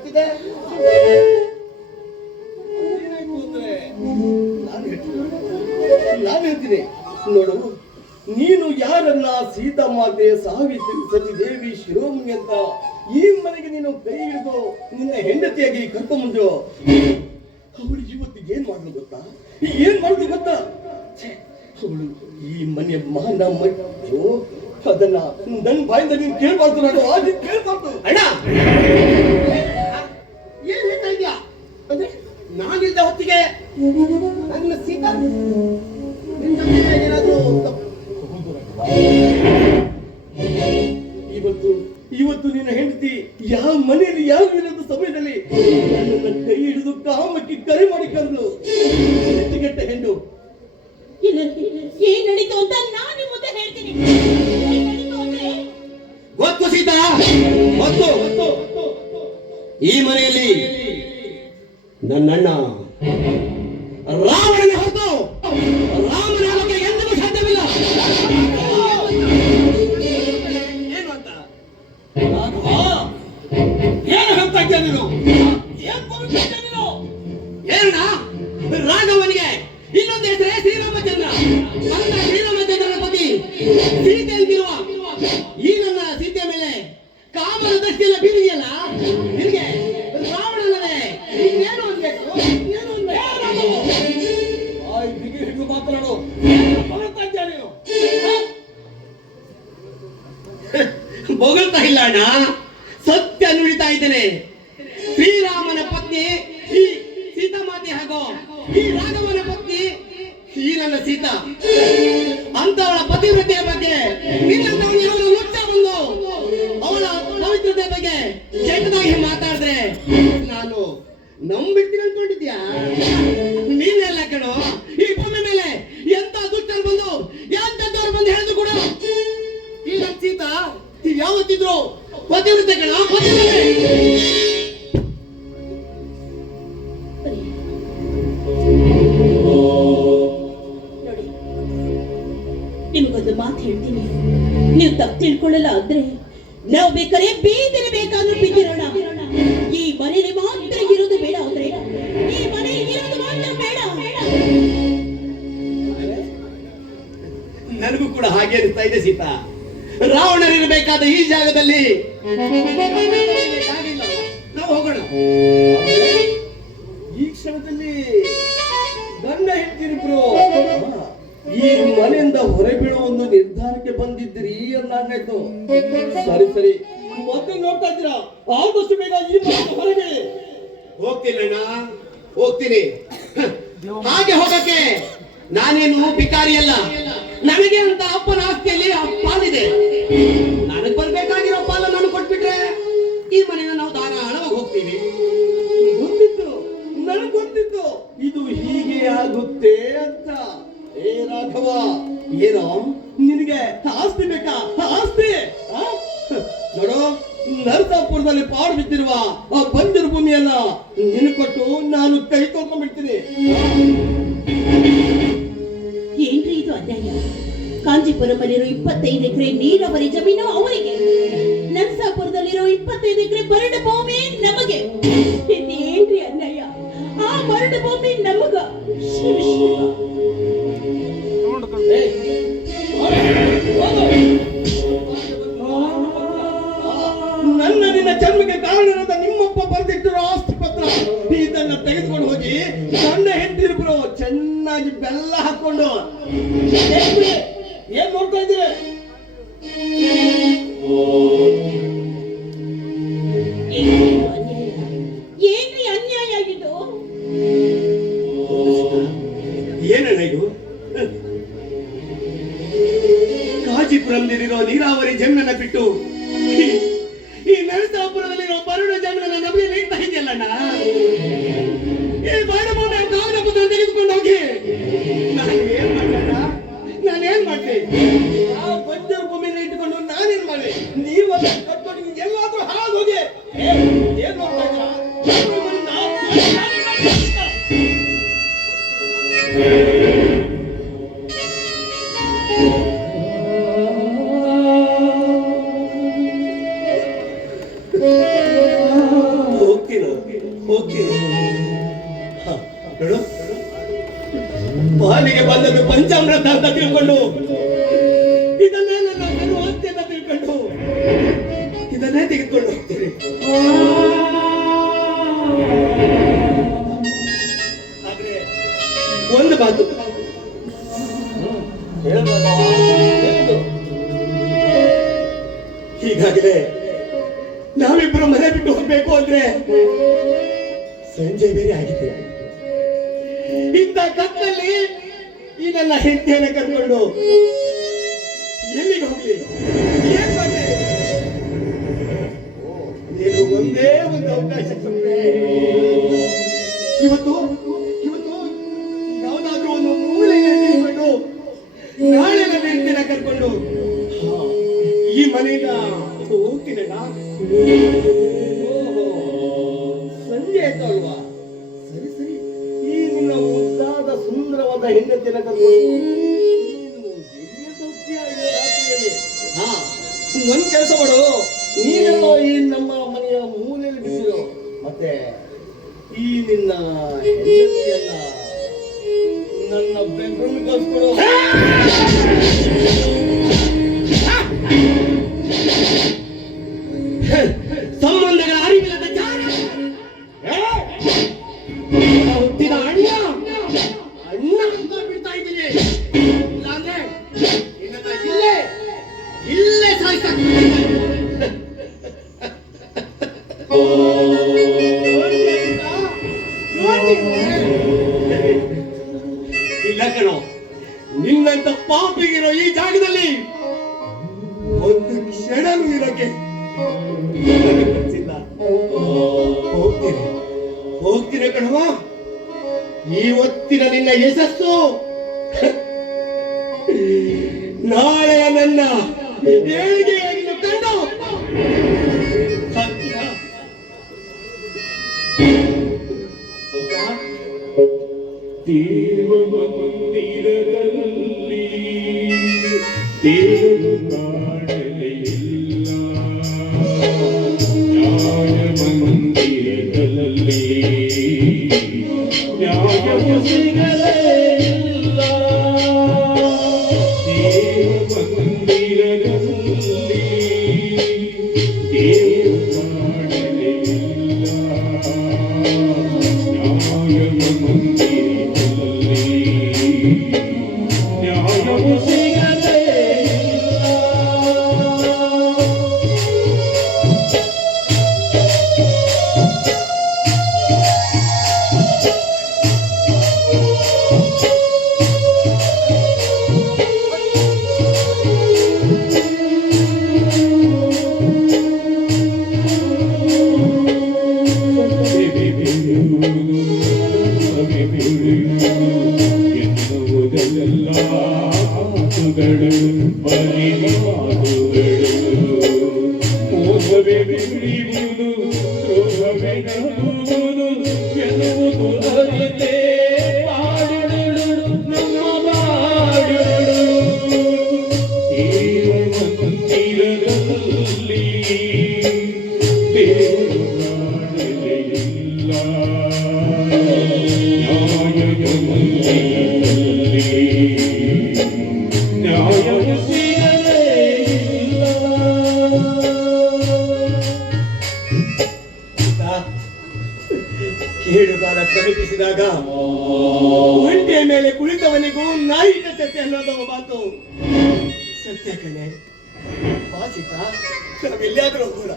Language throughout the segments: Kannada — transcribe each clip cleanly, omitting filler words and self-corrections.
ಬರ್ತಿದೆ. ನಾನು ಹೇಳ್ತೀನಿ ನೋಡು, ನೀನು ಯಾರನ್ನ ಸೀತಾಮಾತೆ, ಸಾವಿತ್ರಿ, ಸತಿದೇವಿ, ಶಿರೋಮಣಿ ಅಂತ ಈ ಮನೆಗೆ ನೀನು ಕೈ ಹಿಡಿದು ನಿನ್ನ ಹೆಂಡತಿಯಾಗಿ ಕರ್ಕೊಂಡ್ಬಂದು ಅವಳು ಇವತ್ತಿಗೆ ಏನ್ ಮಾಡುದು ಗೊತ್ತಾ? ಅವಳು ಈ ಮನೆಯ ಮಾನ ಮಟ್ಟು ಅದನ್ನ ನನ್ನ ಬಾಯಿಂದ ನೀನು ಕೇಳ್ಬಾರ್ದು. ನಾನು ಕೇಳ್ಬಾರ್ದು. ಅಣ್ಣ ಏನ್ ಹೇಳ್ತಾ ಇದ್ಯಾ? ಅಂದ್ರೆ ನಾನಿದ್ದ ಹೊತ್ತಿಗೆ ನನ್ನ ಸೀತಾ ಏನಾದ್ರು ಇವತ್ತು ನಿನ್ನ ಹೆಂಡತಿ ಯಾವ ಮನೆಯಲ್ಲಿ ಯಾವ ಇರೋದು ಸಮಯದಲ್ಲಿ ನನ್ನ ಕೈ ಹಿಡಿದು ಕಾಮಕ್ಕೆ ಕರೆ ಮಾಡಿ ಕರೆದು ಎತ್ತಿಗೆಟ್ಟ ಹೆಣ್ಣು. ಏನ್ ನಡೀತು ಅಂತ ನಾನು ಮುಂದೆ ಹೇಳ್ತೀನಿ. ಗೊತ್ತು ಸೀತಾ, ಗೊತ್ತು. ಈ ಮನೆಯಲ್ಲಿ ನನ್ನಣ್ಣ ರಾವಣನ ಹೊರತು ರಾಮನ ಬಗ್ಗೆ ಎಂದಿಗೂ ಸಾಧ್ಯವಿಲ್ಲ. ಏನು ಅಂತ ಏನು ಹೇಳ್ತಾ ಇದ್ಯಾ ನೀನು? ಏನಣ್ಣ? ರಾಘವನಿಗೆ ಇನ್ನೊಂದು ಹೆಸರೇ ಶ್ರೀರಾಮಚಂದ್ರ. ನನ್ನ ಶ್ರೀರಾಮಚಂದ್ರನ ಪತಿ ಸೀತೆ ಅಂತಿರುವ ಈ ನನ್ನ ಸೀತೆಯ ಮೇಲೆ ಕಾಮನ ದೃಷ್ಟಿಯನ್ನ ಬೀರಿದೆಯಲ್ಲ, ನಿನಗೆ ರಾವಣನವೇ ಏನು ಅನ್ಬೇಕು? ಏನು ಹಿಡಿದು ಮಾತನಾಡು. ಹೊರತಾ ಇದ್ಯಾ ನೀನು? ಬೊಗಳ್ತಾ ಇಲ್ಲ ಅಣ್ಣ, ಸತ್ಯ ನುಡಿತಾ ಇದ್ದೇನೆ. ಶ್ರೀರಾಮನ ಪತ್ನಿ ಈ ಸೀತಾಮಾತೆ ಹಾಗೂ ಈ ರಾಘವನ ಪತ್ನಿ ಈ ನನ್ನ ಸೀತಾ. ಅಂತವಳ ಪತಿವ್ರತೆಯ ಬಗ್ಗೆ ನಿನ್ನವರು ಮುಚ್ಚ ಬಂದು ಅವಳ ಪವಿತ್ರತೆ ಬಗ್ಗೆ ಕೆಟ್ಟದಾಗಿ ಮಾತಾಡಿದ್ರೆ ನಾನು ನಂಬಿಡ್ತೀನಿ ಅನ್ಕೊಂಡಿದ್ಯಾ? ನೀನೆಲ್ಲ ಕಣೋ, ಈ ಭೂಮಿ ಮೇಲೆ ಎಂತ ದುಷ್ಟರು ಬಂದು ಎಂತವ್ರು ಬಂದು ಹೇಳಿದ್ರು ಕೂಡ ಈ ನನ್ನ ಸೀತಾ ಯಾವತ್ತಿದ್ರು ಪತಿವ್ರತೆ ಕಣ, ಪತಿವ್ರತೆ. ನೋಡಿ, ನಿಮಗೊಂದು ಮಾತು ಹೇಳ್ತೀನಿ. ನೀವು ತಪ್ಪು ತಿಳ್ಕೊಳ್ಳಲ್ಲ ಅಂದ್ರೆ ನಾವು ಬೇಕಾದ್ರೆ ಬೇರೆ ಬೇಕಾದ್ರೂ ಬಿದ್ದಿರೋಣ. ಈ ಮನೇಲಿ ಮಾತ್ರ ಇರೋದು ಬೇಡ ಅಂದ್ರೆ ಈ ಮನೆಯಲ್ಲಿ ಇರೋದು ಮಾತ್ರ ಬೇಡ. ನನಗೂ ಕೂಡ ಹಾಗೆ ಅನಿಸ್ತಾ ಇದೆ ಸೀತಾ. ರಾವಣನಿರಬೇಕಾದ ಈ ಜಾಗದಲ್ಲಿ ನಾವು ಹೋಗೋಣ. ಈ ಕ್ಷಣದಲ್ಲಿ ಗಂಡ ಹೆಂಡತಿರಿಬ್ರು ಈ ಮನೆಯಿಂದ ಹೊರಬೀಳೋ ಒಂದು ನಿರ್ಧಾರಕ್ಕೆ ಬಂದಿದ್ದೀರಿ ಅನ್ನಾಗಾಯ್ತು. ಸರಿ ಮತ್ತೆ ನೋಡ್ತಾ ಇದ್ದೀರಾ? ಆದಷ್ಟು ಬೇಗ ಈ ಮನೆಯಿಂದ ಹೊರಗೆ ಹೋಗ್ತೀನಿ. ಹಾಗೆ ಹೋಗಕ್ಕೆ ನಾನೇನು ಭಿಕಾರಿ ಅಲ್ಲ. ನನಗೆ ಅಂತ ಅಪ್ಪನ ಆಸ್ತಿಯಲ್ಲಿ ಪಾಲಿದೆ. ನನಗೆ ಬರ್ಬೇಕಾಗಿರೋ ಪಾಲ ನಾನು ಕೊಟ್ಬಿಟ್ರೆ ಈ ಮನೆಯಿಂದ ನಾವು ಧಾರಾಳವಾಗಿ ಹೋಗ್ತೀವಿ. ನನಗೆ ಗೊತ್ತಿತ್ತು ಇದು ಹೀಗೆ ಆಗುತ್ತೆ ಅಂತ. ಏ ರಾಘವ, ಏನೋ ನಿನಗೆ ಆಸ್ತಿ ಬೇಕಾ? ಆಸ್ತಿ ನೋಡು, ನರಸಾಪುರದಲ್ಲಿ ಪಾಡು ಬಿದ್ದಿರುವ ಆ ಬಂಜರು ಭೂಮಿಯನ್ನ ನಿನಗೆ ಕೊಟ್ಟು ನಾನು ಕೈ ತೊಗೊಂಡ್ಬಿಡ್ತೀನಿ. ಏನ್ರಿ ಇದು ಅನ್ಯಾಯ? ಕಾಂಜೀಪುರದಲ್ಲಿರೋ 25 ಎಕರೆ ನೀರಾವರಿ ಜಮೀನು ಅವರಿಗೆ, ನರಸಾಪುರದಲ್ಲಿರೋ 25 ಎಕರೆ ಬರಡು ಭೂಮಿ ನಮಗೆ. ಇದೇನ್ರಿ ಅನ್ಯಾಯ? ಆ ಬರಡು ಭೂಮಿ ನಮಗ. ನನ್ನ ನಿನ್ನ ಜನ್ಮಕ್ಕೆ ಕಾರಣವಾದ ನಿಮ್ಮಪ್ಪ ಬರೆದಿಟ್ಟಿರೋ ಆಸ್ತಿ ಪತ್ರ ಇದನ್ನ ತೆಗೆದುಕೊಂಡು ಹೋಗಿ ಗಂಡ ಹೆಂಡತಿರಿಬ್ರು ಚೆನ್ನಾಗಿ ಬೆಲ್ಲ ಹಾಕೊಂಡು ಏನ್ ನೋಡ್ತಾ ಇದ್ದೀರಿ? ಏನ್ರಿ ಅನ್ಯಾಯ ಆಗಿದ್ದು? ಏನಣ್ಣ ಇದು? ಕಾಂಜೀಪುರಂನಲ್ಲಿರೋ ನೀರಾವರಿ ಜಮೀನನ್ನ ಬಿಟ್ಟು ಈ ನರಸಾಪುರದಲ್ಲಿರೋ ಬರಡು ಜಮೀನನ್ನ ನಮಗೆ ನೀಡ್ತಾ ಇದೆಯಲ್ಲಣ್ಣ. ಈ ಬರಡು ಭೂಮಿ ಕಾಗದ ಪತ್ರ ತೆಗೆದುಕೊಂಡು ಹೋಗಿ ನಾನೇನ್ ಮಾಡ್ತೆ? ಆ ಬಂಜರು ಭೂಮಿನ ಇಟ್ಟುಕೊಂಡು ನಾನೇನ್ ಮಾಡಿ? ನೀವಲ್ಲ ಕಟ್ಕೊಂಡು ಎಲ್ಲಾದ್ರೂ ಹಾಳು ಹೋಗಿ ಏನ್ ನೋಡ್ತಾ ಇದ್ದೀರಾ? ಹೋಗ್ತೀನಿ. ಹ, ನೋಡು, ಪಾಲಿಗೆ ಬಂದದ್ದು ಪಂಚಾಮೃತ ಅಂತ ತಿಳ್ಕೊಂಡು, ಇದನ್ನೇ ನನ್ನ ಗರ್ವಾಸ್ತಿ ಅಂತ ತಿಳ್ಕೊಂಡು ಇದನ್ನೇ ತೆಗೆದುಕೊಂಡು ಹೋಗ್ತೀನಿ. ಆದ್ರೆ ಒಂದು ಮಾತು ಹೇಳ್ಬೋದಾ? ಹೇಳು. ಹೀಗಾಗಲೇ ನಾವಿಬ್ರು ಮನೆ ಬಿಟ್ಟು ಹೋಗ್ಬೇಕು ಅಂದ್ರೆ ಸಂಜೆ ಬೇರೆ ಆಗಿದೆ. ಇಂಥ ಕತ್ತಲ್ಲಿ ಈ ನನ್ನ ಹೆಂಡತಿಯನ್ನ ಕರ್ಕೊಂಡು ಎಲ್ಲಿಗೆ ಹೋಗ್ಲಿ? ಏನ್ ಮಾಡ್ಲಿ? ನೀನು ಒಂದೇ ಒಂದು ಅವಕಾಶ ಕೊಟ್ರೆ ಇವತ್ತು ಇವತ್ತು ಯಾವ್ದಾದ್ರೂ ಒಂದು ಮೂಲೆಗೆ ತಿಳ್ಕೊಂಡು ನಾಳೆ ನನ್ನ ಹೆಂಡತಿಯನ್ನ ಕರ್ಕೊಂಡು ಈ ಮನೆಯಿಂದ ಹೋಗ್ತೀನಲ್ಲ. ಸಂಜೆ ಆಯ್ತು ಅಲ್ವಾ? ಸರಿ ಸರಿ, ಈ ನಿನ್ನ ಮುದ್ದಾದ ಸುಂದರವಾದ ಹೆಂಡತಿಯನ್ನ ಕರ್ಕೊಂಡು ನೀನು ಎಲ್ಲಿಗೆ ಹೋಗ್ತೀಯ ಈ ರಾತ್ರಿಯಲ್ಲಿ? ಹಾ, ಒಂದ್ ಕೆಲಸ ಮಾಡು, ನೀನೆಲ್ಲೋ ಈ ನಮ್ಮ ಮನೆಯ ಮೂಲೆಯಲ್ಲಿ ಬಿಟ್ಟಿರೋ, ಮತ್ತೆ ಈ ನಿನ್ನ ಹೆಂಡತಿಯನ್ನ ನನ್ನ ಬೆಡ್ರೂಮ್ ಕಳ್ಸ್ಕೊಡು. ಸಂಬಂಧಗಳ ಅರಿವಿಲ್ಲದ ಜಾರ ಹುಟ್ಟಿದ ಅಣ್ಣ ಅಣ್ಣ ಅಂತ ಬಿಡ್ತಾ ಇದ್ದೀನಿ. ಇಲ್ಲಾಂದ್ರೆ ನಿನ್ನನ್ನ ಇಲ್ಲೇ ಸಾಯಿಸ್ತಾಗ್ತದೆ. ಇಲ್ಲ ಕಣೋ, ನಿನ್ನಂತ ಪಾಪಿಗಿರೋ ಈ ಜಾಗದಲ್ಲಿ ಒಂದು ಕ್ಷಣನೂ ಇರೋಕೆ ಗೊತ್ತಿಲ್ಲ. ಹೋಗ್ತೀನಿ ಹೋಗ್ತೀನಿ ಕಣವ. ಇವತ್ತಿನ ನಿನ್ನ ಯಶಸ್ಸು ನಾಳೆ ನನ್ನ ಏಳಿಗೆಯಾಗಿ ಕಂಡು ಸತ್ಯ. ದೇವ ಮಂದಿರದಲ್ಲಿ ದೇವರು ಕಾಣಲಿಲ್ಲ, ನ್ಯಾಯ ಮಂದಿರದಲ್ಲಿ ನ್ಯಾಯವು ಸಿಗಲೇ ಇಲ್ಲ. ದೇವ ಮಂದಿರದಲ್ಲಿ ದೇವರು ಕಾಣಲಿಲ್ಲ, ನ್ಯಾಯವ ಮಂದಿರದಲ್ಲಿ ನ್ಯಾಯವು ಸಿಗಲೇ ಇಲ್ಲ. ಎನ್ನುವುದೆಲ್ಲ ಮಾತುಗಳು, ಬರೀ ಮಾತುಗಳು. ಮೋಸವೇ ಬಿರಿಯುವುದು, ದ್ರೋಹವೇ ನಗುವುದು ಎನ್ನುವುದು ಅರಿತೇ ಬಾಡುಗಳು ನಮ್ಮ ಬಾಡುಗಳು. ದೇವ ಮಂದಿರದಲ್ಲಿ ದೇವರು ಕಾಣಲಿಲ್ಲ, ನ್ಯಾಯದ ಮಂದಿರದಲ್ಲಿ ನ್ಯಾಯವು ಸಿಗಲೇ ಇಲ್ಲ. ಕೇಳುಗಾಲ ಸಮೀಪಿಸಿದಾಗ ಒಂಟೆಯ ಮೇಲೆ ಕುಳಿತವನಿಗೂ ನಾಯಿ ಕಟ್ಟತ್ತೆ ಅನ್ನೋದು ಮಾತು ಸತ್ಯ ಕಣೆ. ವಾಸಿತ, ನಾವೆಲ್ಲಾದ್ರೂ ಹೋಗೋಣ.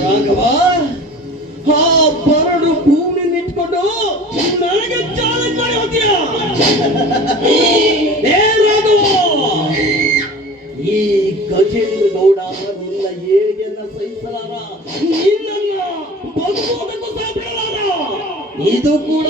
ರಾಘವ, ಆ ಬರಡು ಭೂಮಿ ನಿಂತ್ಕೊಂಡು ನನಗೆ ಚಾಲೆಂಜ್ ಮಾಡಿ ಹೋಗ್ತೀಯ? ಏ ರಾಘವ, ಈ ಗಜೇಂದ್ರ ಗೌಡ ನಿನ್ನ ಏಳಿಗೆಯನ್ನ ಸಹಿಸಲಾರ, ನಿನ್ನನ್ನ ಬದುಕುವುದಕ್ಕೂ ಸಹ ಬಿಡಲಾರ. ಇದು ಕೂಡ